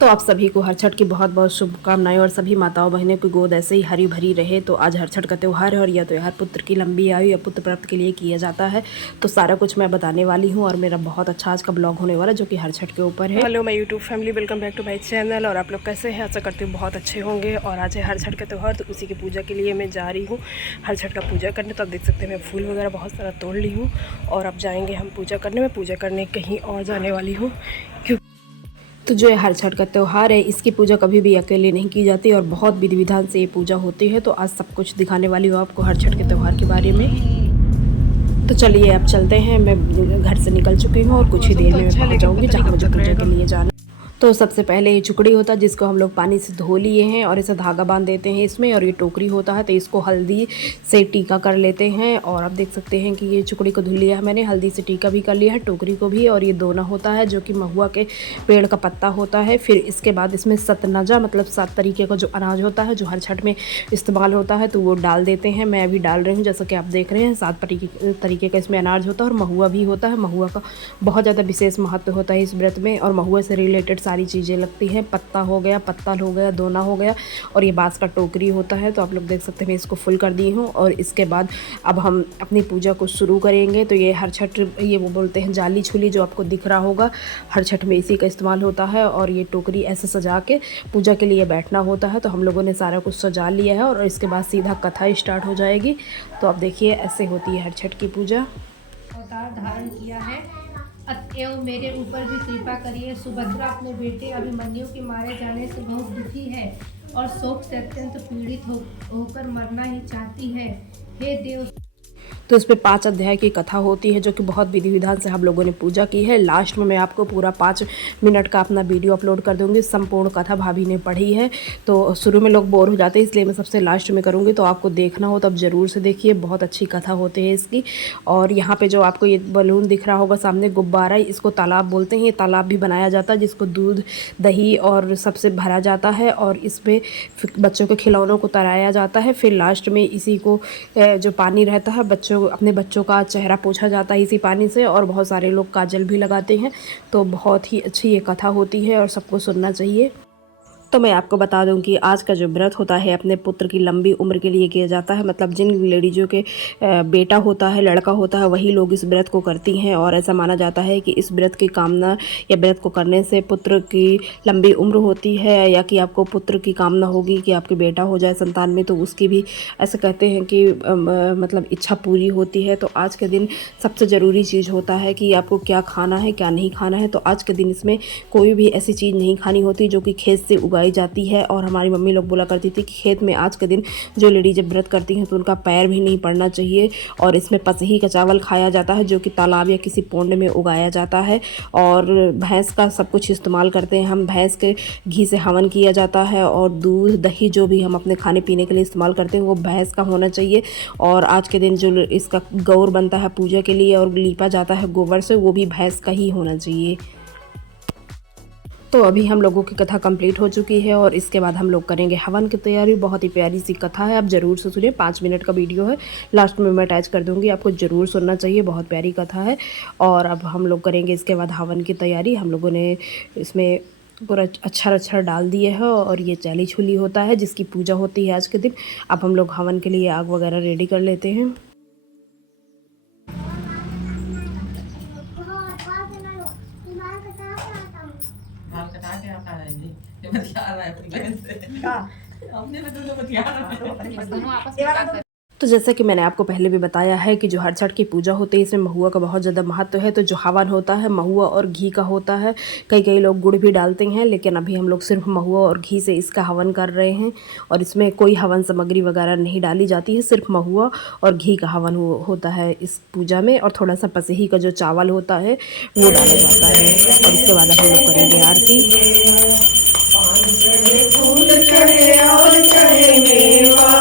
तो आप सभी को हर छठ की बहुत बहुत शुभकामनाएं और सभी माताओं बहनों की गोद ऐसे ही हरी भरी रहे। तो आज हर छठ का त्यौहार है और यह त्यौहार पुत्र की लंबी आयु या पुत्र प्राप्त के लिए किया जाता है। तो सारा कुछ मैं बताने वाली हूँ और मेरा बहुत अच्छा आज का ब्लॉग होने वाला है जो कि हर छठ के ऊपर है। Hello my YouTube family, welcome back to my channel. और आप लोग कैसे हैं? आशा करती हूँ बहुत अच्छे होंगे। और आज है हर छठ का त्यौहार, तो उसी की पूजा के लिए मैं जा रही हूँ हर छठ का पूजा करने। तो आप देख सकते हैं मैं फूल वगैरह बहुत सारा तोड़ ली हूँ और अब जाएंगे हम पूजा करने। मैं पूजा करने कहीं और जाने वाली हूँ तो जो हर छठ का त्यौहार है इसकी पूजा कभी भी अकेले नहीं की जाती और बहुत विधि विधान से ये पूजा होती है। तो आज सब कुछ दिखाने वाली हूँ आपको हर छठ के त्यौहार के बारे में। तो चलिए अब चलते हैं। मैं घर से निकल चुकी हूँ और कुछ ही देर में मैं पहुँच जाऊँगी जहाँ मुझे पूजा के लिए जाना। तो सबसे पहले ये चुकड़ी होता है जिसको हम लोग पानी से धो लिए हैं और इसे धागा बांध देते हैं इसमें। और ये टोकरी होता है तो इसको हल्दी से टीका कर लेते हैं। और आप देख सकते हैं कि ये चुकड़ी को धुल लिया है मैंने, हल्दी से टीका भी कर लिया है, टोकरी को भी। और ये दोना होता है जो कि महुआ के पेड़ का पत्ता होता है। फिर इसके बाद इसमें सतनजा मतलब 7 तरीके का जो अनाज होता है जो हर छठ में इस्तेमाल होता है तो वो डाल देते हैं। मैं अभी डाल रही हूँ जैसा कि आप देख रहे हैं। 7 तरीके का इसमें अनाज होता है और महुआ भी होता है। महुआ का बहुत ज़्यादा विशेष महत्व होता है इस व्रत में और महुआ से रिलेटेड सारी चीज़ें लगती हैं। पत्ता हो गया, पत्तल हो गया, दोना हो गया और ये बांस का टोकरी होता है। तो आप लोग देख सकते हैं मैं इसको फुल कर दी हूँ। और इसके बाद अब हम अपनी पूजा को शुरू करेंगे। तो ये हर छठ ये वो बोलते हैं जाली छुली जो आपको दिख रहा होगा, हर छठ में इसी का इस्तेमाल होता है। और ये टोकरी ऐसे सजा के पूजा के लिए बैठना होता है। तो हम लोगों ने सारा कुछ सजा लिया है और इसके बाद सीधा कथा स्टार्ट हो जाएगी। तो आप देखिए ऐसे होती है हर छठ की पूजा। अवतार धारण किया है, अतएव मेरे ऊपर भी कृपा करिए। सुभद्रा अपने बेटे अभिमन्यु के मारे जाने से बहुत दुखी है और शोक से अत्यंत पीड़ित होकर मरना ही चाहती है। हे देव। तो इस पर 5 अध्याय की कथा होती है जो कि बहुत विधि विधान से हम लोगों ने पूजा की है। लास्ट में मैं आपको पूरा 5 मिनट का अपना वीडियो अपलोड कर दूंगी। संपूर्ण कथा भाभी ने पढ़ी है। तो शुरू में लोग बोर हो जाते हैं इसलिए मैं सबसे लास्ट में करूँगी। तो आपको देखना हो तब ज़रूर से देखिए, बहुत अच्छी कथा होती है इसकी। और यहाँ पर जो आपको ये बलून दिख रहा होगा सामने, गुब्बारा, इसको तालाब बोलते हैं। ये तालाब भी बनाया जाता है जिसको दूध दही और सबसे भरा जाता है और इसमें बच्चों के खिलौनों को तराया जाता है। फिर लास्ट में इसी को जो पानी रहता है अपने बच्चों का चेहरा पोंछा जाता है इसी पानी से। और बहुत सारे लोग काजल भी लगाते हैं। तो बहुत ही अच्छी ये कथा होती है और सबको सुनना चाहिए। तो मैं आपको बता दूं कि आज का जो व्रत होता है अपने पुत्र की लंबी उम्र के लिए किया जाता है। मतलब जिन लेडीज़ों के बेटा होता है, लड़का होता है, वही लोग इस व्रत को करती हैं। और ऐसा माना जाता है कि इस व्रत की कामना या व्रत को करने से पुत्र की लंबी उम्र होती है, या कि आपको पुत्र की कामना होगी कि आपके बेटा हो जाए संतान में, तो उसकी भी ऐसे कहते हैं कि मतलब इच्छा पूरी होती है। तो आज के दिन सबसे ज़रूरी चीज़ होता है कि आपको क्या खाना है क्या नहीं खाना है। तो आज के दिन इसमें कोई भी ऐसी चीज़ नहीं खानी होती जो कि खेत से उगाई जाती है। और हमारी मम्मी लोग बोला करती थी कि खेत में आज के दिन जो लेडी जब व्रत करती हैं तो उनका पैर भी नहीं पड़ना चाहिए। और इसमें पसही का चावल खाया जाता है जो कि तालाब या किसी पोंड में उगाया जाता है। और भैंस का सब कुछ इस्तेमाल करते हैं हम, भैंस के घी से हवन किया जाता है। और दूध दही जो भी हम अपने खाने पीने के लिए इस्तेमाल करते हैं वो भैंस का होना चाहिए। और आज के दिन जो इसका गौर बनता है पूजा के लिए और लीपा जाता है गोबर से, वो भी भैंस का ही होना चाहिए। तो अभी हम लोगों की कथा कंप्लीट हो चुकी है और इसके बाद हम लोग करेंगे हवन की तैयारी। बहुत ही प्यारी सी कथा है, आप ज़रूर से सुनिए। 5 मिनट का वीडियो है, लास्ट में मैं अटैच कर दूंगी, आपको ज़रूर सुनना चाहिए, बहुत प्यारी कथा है। और अब हम लोग करेंगे इसके बाद हवन की तैयारी। हम लोगों ने इसमें पूरा अक्षर डाल दिए है और ये चाली छुली होता है जिसकी पूजा होती है आज के दिन। अब हम लोग हवन के लिए आग वगैरह रेडी कर लेते हैं। तो जैसा कि मैंने आपको पहले भी बताया है कि जो हर छठ की पूजा होती है इसमें महुआ का बहुत ज़्यादा महत्व है। तो जो हवन होता है महुआ और घी का होता है। कई लोग गुड़ भी डालते हैं लेकिन अभी हम लोग सिर्फ महुआ और घी से इसका हवन कर रहे हैं। और इसमें कोई हवन सामग्री वगैरह नहीं डाली जाती है, सिर्फ महुआ और घी का हवन होता है इस पूजा में। और थोड़ा सा पसही का जो चावल होता है वो डाला जाता है। और इसके बाद हम लोग करेंगे आरती। फूल चढ़े और चढ़े मेवा,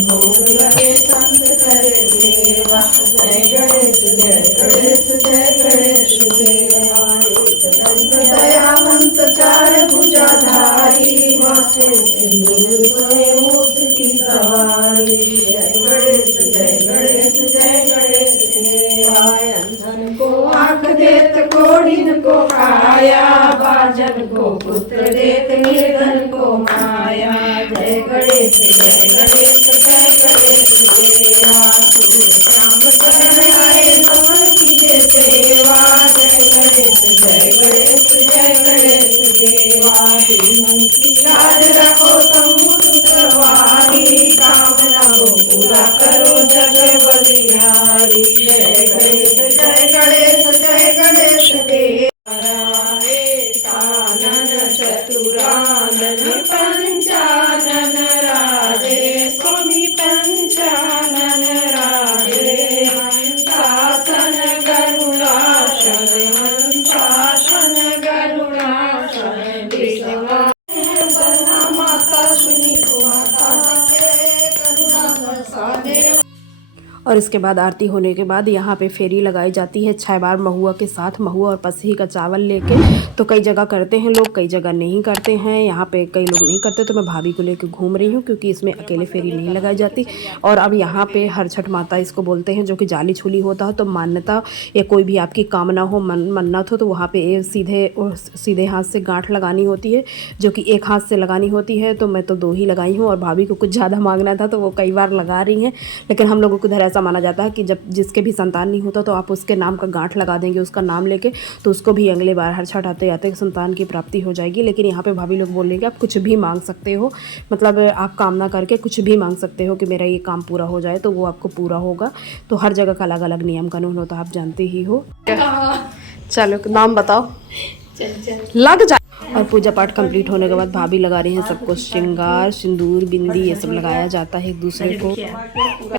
भोग लगे संत करे सेवा। जय गणेश जय गणेश जय गणेश देवा। दयावंत चार भुजाधारी, माथे सोए मूस की सवारी। जय गणेश जय गणेश जय गणेश देवा। अंधन को आँख देत, कोढ़िन को काया, जन को पुत्र देत निर्धन को माया। जय गणेश जय गणेश जय गणेश देवा। सूर्य श्याम शरण आए समर कीजे सेवा। जय गणेश जय गणेश जय गणेश देवा। मन की लाज रखो समूह सवारी। कामना को पूरा करो जग बलिहारी। जय गणेश जय गणेश जय गणेश देवा। कानन चतुरानन पंचानन राजे। स्वामी पंचानन राजे। शासन गरुड़ासन हंसासन गरुड़ासन। करुणा माता सुनी माता करुणा बरसाने। और इसके बाद आरती होने के बाद यहाँ पे फेरी लगाई जाती है 6 बार महुआ के साथ। महुआ और पसही का चावल लेके। तो कई जगह करते हैं लोग, कई जगह नहीं करते हैं। यहाँ पे कई लोग नहीं करते, तो मैं भाभी को लेके घूम रही हूँ क्योंकि इसमें अकेले फेरी नहीं लगाई जाती। और अब यहाँ पे हर छठ माता इसको बोलते हैं, जो कि जाली छुली होता है। तो मान्यता या कोई भी आपकी कामना हो, मन्नत हो, तो वहाँ पे सीधे हाथ से गांठ लगानी होती है, जो कि एक हाथ से लगानी होती है। तो मैं तो 2 ही लगाई हूँ और भाभी को कुछ ज़्यादा मांगना था तो वो कई बार लगा रही हैं। लेकिन हम लोगों को इधर ऐसा माना जाता है कि जब जिसके भी संतान नहीं होता तो आप उसके नाम का गांठ लगा देंगे, उसका नाम लेके, तो उसको भी अगले बार हर छठ आते आते संतान की प्राप्ति हो जाएगी। लेकिन यहाँ पे भाभी लोग बोल रहे हैं कि आप कुछ भी मांग सकते हो, मतलब आप कामना करके कुछ भी मांग सकते हो कि मेरा ये काम पूरा हो जाए, तो वो आपको पूरा होगा। तो हर जगह का अलग अलग नियम कानून होता है, आप जानते ही हो। चलो नाम बताओ। लग जाए। और पूजा पाठ कंप्लीट होने के बाद भाभी लगा रही हैं सबको श्रृंगार, सिंदूर, बिंदी, ये सब लगाया जाता है एक दूसरे को।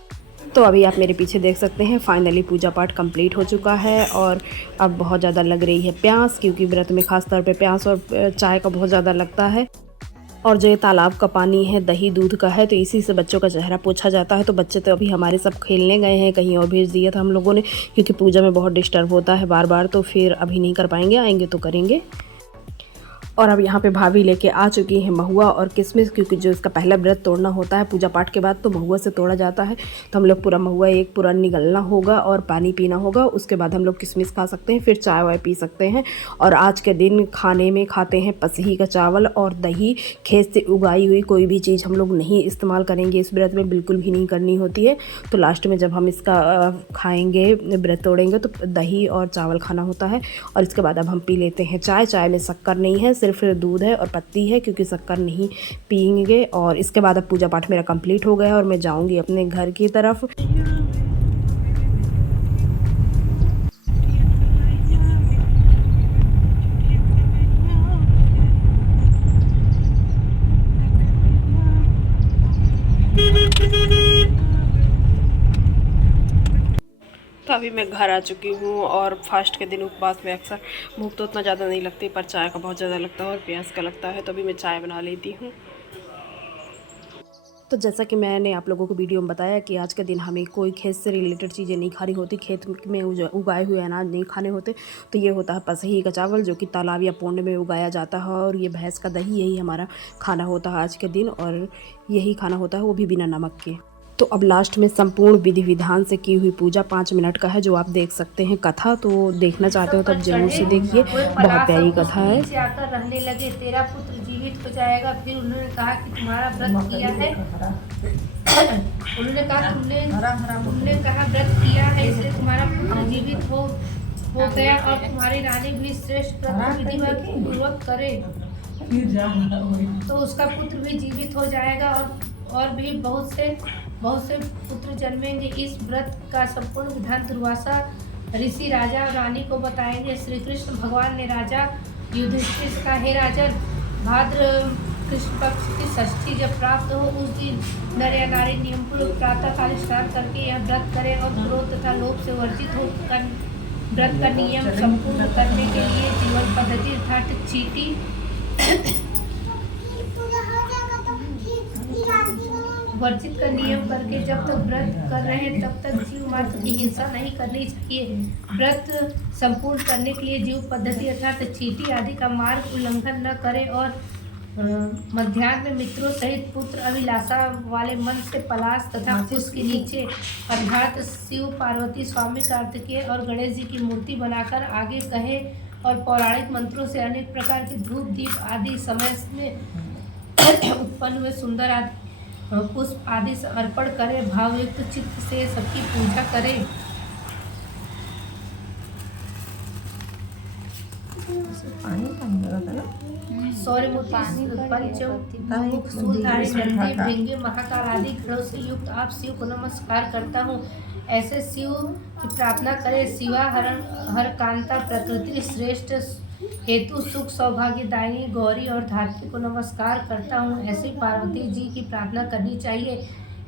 तो अभी आप मेरे पीछे देख सकते हैं, फाइनली पूजा पाठ कंप्लीट हो चुका है। और अब बहुत ज़्यादा लग रही है प्यास, क्योंकि व्रत में खास तौर पे प्यास और चाय का बहुत ज़्यादा लगता है। और जो ये तालाब का पानी है, दही दूध का है, तो इसी से बच्चों का चेहरा पोंछा जाता है। तो बच्चे तो अभी हमारे सब खेलने गए हैं, कहीं और भेज दिया था हम लोगों ने, क्योंकि पूजा में बहुत डिस्टर्ब होता है बार बार, तो फिर अभी नहीं कर पाएंगे, आएंगे तो करेंगे। और अब यहाँ पे भाभी लेके आ चुकी हैं महुआ और किशमिश, क्योंकि जो इसका पहला व्रत तोड़ना होता है पूजा पाठ के बाद, तो महुआ से तोड़ा जाता है। तो हम लोग पूरा महुआ एक पूरा निगलना होगा और पानी पीना होगा। उसके बाद हम लोग किशमिश खा सकते हैं, फिर चाय वाय पी सकते हैं। और आज के दिन खाने में खाते हैं पसही का चावल और दही। खेत से उगाई हुई कोई भी चीज़ हम लोग नहीं इस्तेमाल करेंगे इस व्रत में, बिल्कुल भी नहीं करनी होती है। तो लास्ट में जब हम इसका खाएँगे, व्रत तोड़ेंगे, तो दही और चावल खाना होता है। और इसके बाद अब हम पी लेते हैं चाय। चाय में शक्कर नहीं है, सिर्फ दूध है और पत्ती है, क्योंकि शक्कर नहीं पियेंगे। और इसके बाद अब पूजा पाठ मेरा कंप्लीट हो गया और मैं जाऊंगी अपने घर की तरफ। तो अभी मैं घर आ चुकी हूँ और फास्ट के दिन उपवास में अक्सर भूख तो उतना ज़्यादा नहीं लगती, पर चाय का बहुत ज़्यादा लगता है और प्यास का लगता है। तो अभी मैं चाय बना लेती हूँ। तो जैसा कि मैंने आप लोगों को वीडियो में बताया कि आज के दिन हमें कोई खेत से रिलेटेड चीज़ें नहीं खानी होती, खेत में उगाए हुए अनाज नहीं खाने होते। तो ये होता है पसही का चावल, जो कि तालाब या पोंड में उगाया जाता है। और ये भैंस का दही, यही हमारा खाना होता है आज के दिन। और यही खाना होता है, वो भी बिना नमक के। तो अब लास्ट में संपूर्ण विधि विधान से की हुई पूजा 5 मिनट का है, जो आप देख सकते हैं कथा। तो देखना चाहते हो तो अब जरूर से देखिए, बहुत प्यारी कथा है। नीचे आकर रहने लगे, तेरा पुत्र जीवित हो जाएगा। फिर उन्होंने कहा कि तुम्हारा व्रत किया है, उन्होंने कहा तुमने कहा व्रत किया है, इसलिए तुम्हारा पुत्र जीवित हो गया। और तुम्हारी रानी भी श्रेष्ठ व्रत विधिवत पूर्वक करे तो उसका पुत्र भी जीवित हो जाएगा। और भी बहुत से पुत्र जन्मेंगे। इस व्रत का संपूर्ण विधान दुर्वासा ऋषि राजा और रानी को बताएंगे। श्री कृष्ण भगवान ने राजा युधिष्ठिर से कहा, हे राजन, भाद्र कृष्ण पक्ष की षष्ठी जब प्राप्त हो, उस दिन नर या नारी नियम पूर्वक प्रातः काल स्नान करके यह व्रत करें और क्रोध तथा लोभ से वर्जित होकर व्रत का नियम संपूर्ण करने के लिए जीवन पद्धति अर्थात चीटी वर्जित का नियम करके जब तक व्रत कर रहे हैं तब तक जीव मात्र की हिंसा नहीं करनी चाहिए। व्रत संपूर्ण करने के लिए जीव पद्धति अर्थात चीटी आदि का मार्ग उल्लंघन न करे। और मध्याह्न में मित्रों सहित पुत्र अभिलाषा वाले मन से पलाश तथा उसके नीचे अर्थात शिव पार्वती स्वामी कार्तिकेय और गणेश जी की मूर्ति बनाकर आगे कहे और पौराणिक मंत्रों से अनेक प्रकार के धूप दीप आदि समय में उत्पन्न हुए सुंदर आदि पुष्प आदि से अर्पण करें। भावयुक्त चित्त से सबकी पूजा करें। पंचमुख सूत्रधारी नंदी भृंगी महाकाल आदि गणों से युक्त आप शिव को नमस्कार करता हूँ। ऐसे शिव की प्रार्थना करें। शिवा हर कांता प्रकृति श्रेष्ठ हेतु सुख सौभाग्य दायिनी गौरी और धात्री को नमस्कार करता हूँ। ऐसे पार्वती जी की प्रार्थना करनी चाहिए।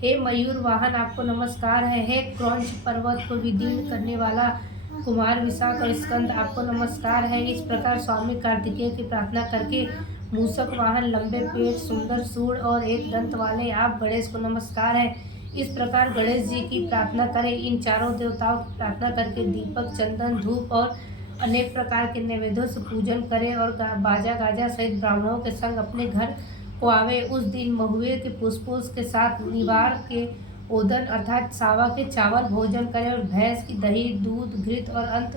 हे मयूर वाहन आपको नमस्कार है। हे क्रौंच पर्वत को विदीर्ण करने वाला कुमार विशाख और स्कंद आपको नमस्कार है। इस प्रकार स्वामी कार्तिकेय की प्रार्थना करके मूषक वाहन लंबे पेट सुंदर सूंड और एक दंत वाले आप गणेश को नमस्कार है। इस प्रकार गणेश जी की प्रार्थना करें। इन चारों देवताओं की प्रार्थना करके दीपक चंदन धूप और अनेक प्रकार के नैवेद्यों से पूजन करें और बाजा गाजा सहित ब्राह्मणों के संग अपने घर को आवे। उस दिन महुए के पुष्पों के साथ निवार के ओदन अर्थात सावा के चावल भोजन करें और भैंस की दही दूध घृत और अंत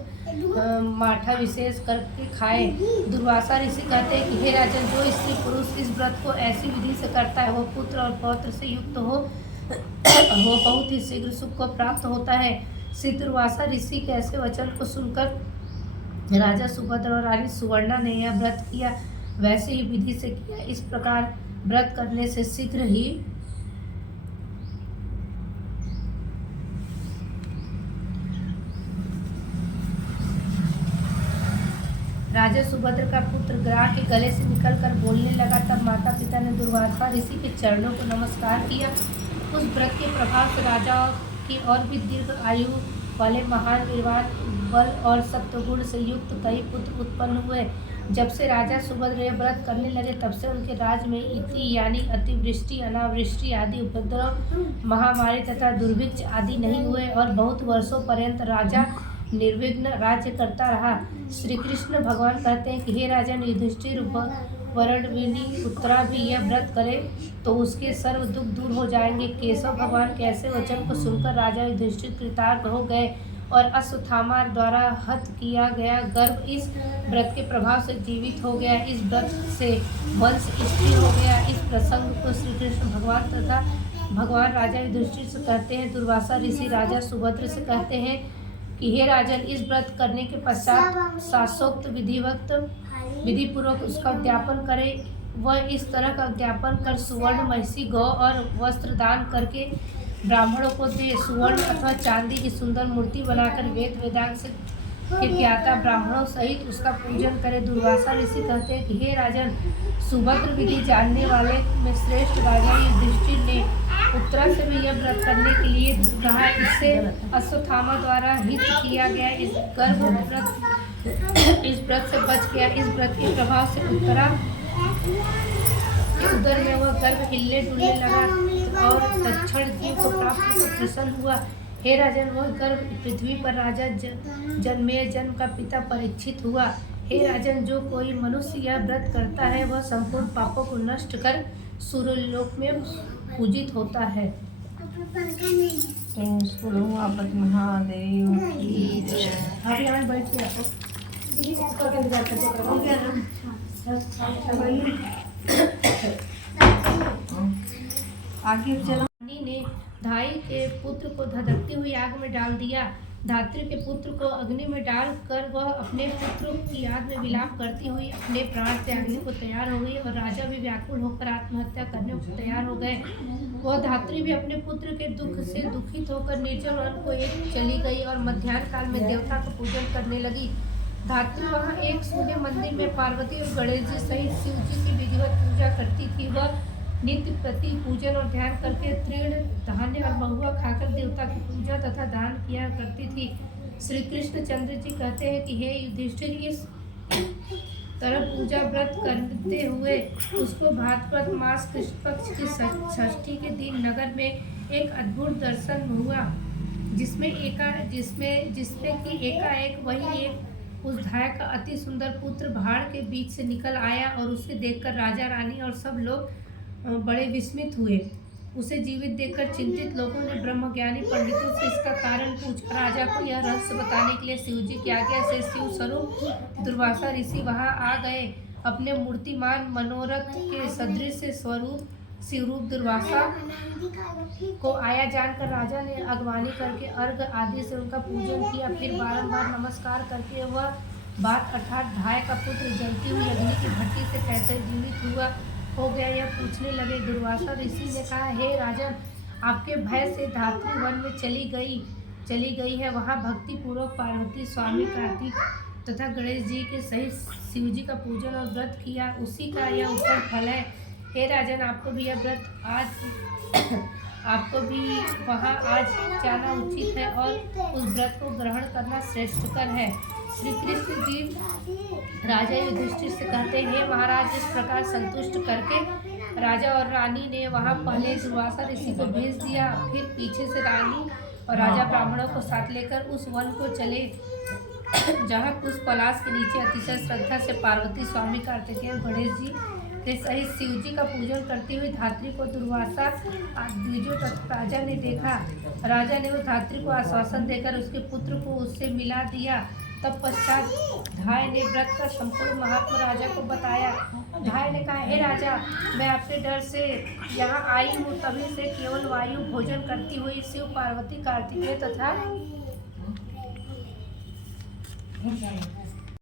माठा विशेष करके खाए। दुर्वासा ऋषि कहते हैं कि हे राजन, जो स्त्री पुरुष इस व्रत को ऐसी विधि से करता है वो पुत्र और पौत्र से युक्त हो बहुत ही शीघ्र सुख को प्राप्त होता है। श्री दुर्वासा ऋषि के ऐसे वचन को सुनकर राजा सुभद्र और रानी सुवर्णा ने यह व्रत किया। वैसे ही विधि से किया। इस प्रकार व्रत करने से शीघ्र ही राजा सुभद्र का पुत्र ग्राह के गले से निकलकर बोलने लगा। तब माता पिता ने दुर्वासा ऋषि के चरणों को नमस्कार किया। उस व्रत के प्रभाव से राजा की और भी दीर्घ आयु वाले महान वीरवान बल और सत्वगुण से युक्त कई पुत्र उत्पन्न हुए। जब से राजा सुभद्र यह व्रत करने लगे तब से उनके राज में इति यानी अतिवृष्टि अनावृष्टि आदि उपद्रव महामारी तथा दुर्भिक्ष आदि नहीं हुए और बहुत वर्षों पर्यंत राजा निर्विघ्न राज्य करता रहा। श्री कृष्ण भगवान कहते हैं कि हे राजन, युधिष्ठिर वरणविनी उत्तरा भी यह व्रत करे तो उसके सर्व दुख दूर हो जाएंगे। केशव भगवान के ऐसे वचन को सुनकर राजा युधिष्ठिर कृतार्थ हो गए और अश्वत्थामा द्वारा हत किया गया गर्भ इस व्रत के प्रभाव से जीवित हो गया। इस व्रत से वंश स्थिर हो गया। इस प्रसंग को श्री कृष्ण भगवान तथा भगवान राजा युधिष्ठिर से कहते हैं। दुर्वासा ऋषि राजा सुभद्र से कहते हैं कि हे राजन, इस व्रत करने के पश्चात शास्त्रोक्त विधि पूर्वक उसका उद्यापन करें। वह इस तरह का उद्यापन कर सुवर्ण महिषी गौ और वस्त्र दान करके ब्राह्मणों को दे। सुवर्ण अथवा चांदी की सुंदर मूर्ति बनाकर वेद वेदांत से के ज्ञाता ब्राह्मणों सहित उसका पूजन करे। दुर्वासा ऋषि कहते हैं कि हे राजन, सुभद्र विधि जानने वाले में श्रेष्ठ राजा युधिष्ठिर ने उत्तरा से भी यह व्रत करने के लिए कहा। इससे अश्वत्थामा द्वारा हित किया गया इस व्रत से बच गया। इस व्रत के प्रभाव से उत्तरा के उदर में वह गर्भ हिलने डुलने लगा और दक्षिण जीव को प्राप्त होकर प्रसन्न हुआ। हे राजन, वह गर्भ पृथ्वी पर राजा जन्मेजय जन्म का पिता परीक्षित हुआ। हे राजन, जो कोई मनुष्य यह व्रत करता है वह संपूर्ण पापों को नष्ट कर सूर्यलोक में पूजित होता है। महादेव आप यहाँ बैठिए। आगे चला। रानी ने धाई के पुत्र को धधकती हुई आग में डाल दिया। धात्री के पुत्र को अग्नि में डालकर वह अपने पुत्र की याद में विलाप करती हुई अपने प्राण त्यागने को तैयार हो गई और राजा भी व्याकुल होकर आत्महत्या करने को तैयार हो गए। वह धात्री भी अपने पुत्र के दुख से दुखित होकर निर्जल वन को एक चली गई और मध्याह्न काल में देवता का पूजन करने लगी। धात्री वहाँ एक सूर्य मंदिर में पार्वती और गणेश जी सहित शिव जी की विधिवत पूजा करती थी। वह नित्य प्रति पूजन और ध्यान करके तृण धान्य और महुआ खाकर देवता की पूजा तथा दान किया करती थी। श्री कृष्ण चंद्र जी कहते हैं कि हे युधिष्ठिर, इस तरह पूजा व्रत करते हुए उसको भाद्रपद मास कृष्ण पक्ष की षष्ठी के दिन नगर में एक अद्भुत दर्शन हुआ, जिसमें कि एकाएक वही एक उस धाय का अति सुंदर पुत्र भाड़ के बीच से निकल आया और उसे देखकर राजा रानी और सब लोग बड़े विस्मित हुए। उसे जीवित देखकर चिंतित लोगों ने ब्रह्मज्ञानी पंडितों से इसका कारण पूछा। राजा को यह रहस्य बताने के लिए शिव जी की आज्ञा से शिव स्वरूप दुर्वासा ऋषि वहां आ गए। अपने मूर्तिमान मनोरथ के सदृश स्वरूप शिवरूप दुर्वासा को आया जानकर राजा ने अगवानी करके अर्घ आदि से उनका पूजन किया। फिर बारंबार नमस्कार करके वह बात अर्थात धाय का पुत्र जलती हुई अग्नि की भट्टी से कैसे जीवित हुआ हो गया यह पूछने लगे। दुर्वासा ऋषि ने कहा, हे राजन, आपके भय से धात्री वन में चली गई है। वहाँ भक्ति पूर्वक पार्वती, स्वामी कार्तिक तथा गणेश जी के सहित शिव जी का पूजन और व्रत किया, उसी का यह उत्तम फल है। हे राजन, आपको भी यह व्रत आपको भी वहाँ आज जाना उचित है और उस व्रत को ग्रहण करना श्रेष्ठकर है। श्री कृष्ण जी राजा युधिष्ठिर से कहते हैं, हे महाराज, इस प्रकार संतुष्ट करके राजा और रानी ने वहाँ पहले दुर्वासा ऋषि को भेज दिया। फिर पीछे से रानी और राजा ब्राह्मणों को साथ लेकर उस वन को चले जहाँ पुष्प पलाश के नीचे अतिशय श्रद्धा से पार्वती, स्वामी कार्तिकेय और गणेश जी के सहित शिव जी का पूजन करती हुई धात्री को दुर्वासा द्विजों राजा ने देखा। राजा ने उस धात्री को आश्वासन देकर उसके पुत्र को उससे मिला दिया। तब पश्चात धाय ने व्रत का संपूर्ण महात्मा राजा को बताया। धाय ने कहा, हे राजा, मैं अपने डर से यहाँ आई हूँ, तभी से केवल वायु भोजन करती हुई शिव, पार्वती, कार्तिकेय तथा